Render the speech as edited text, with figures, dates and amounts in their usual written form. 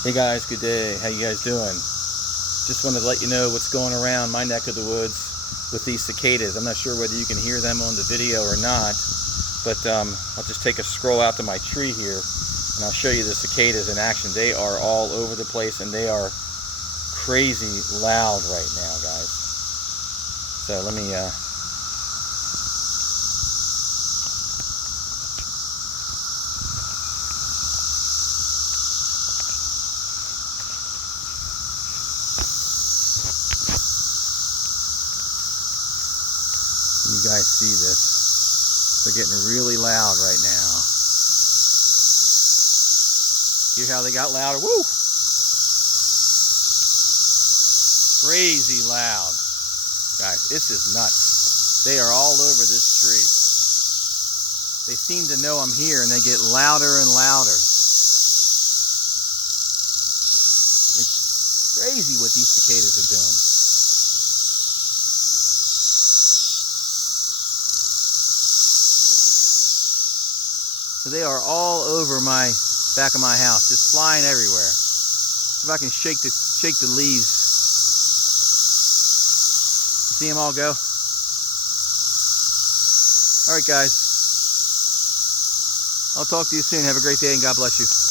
Hey guys, good day. How you guys doing? Just wanted to let you know what's going around my neck of the woods with these cicadas. I'm not sure whether you can hear them on the video or not, but I'll just take a scroll out to my tree here and I'll show you the cicadas in action. They are all over the place and they are crazy loud right now, guys. So let me you guys see this. They're getting really loud right now. Hear how they got louder? Woo! Crazy loud. Guys, this is nuts. They are all over this tree. They seem to know I'm here and they get louder and louder. It's crazy what these cicadas are doing. So they are all over my back of my house, just flying everywhere. If I can shake the leaves. See them all go? All right, guys. I'll talk to you soon. Have a great day and God bless you.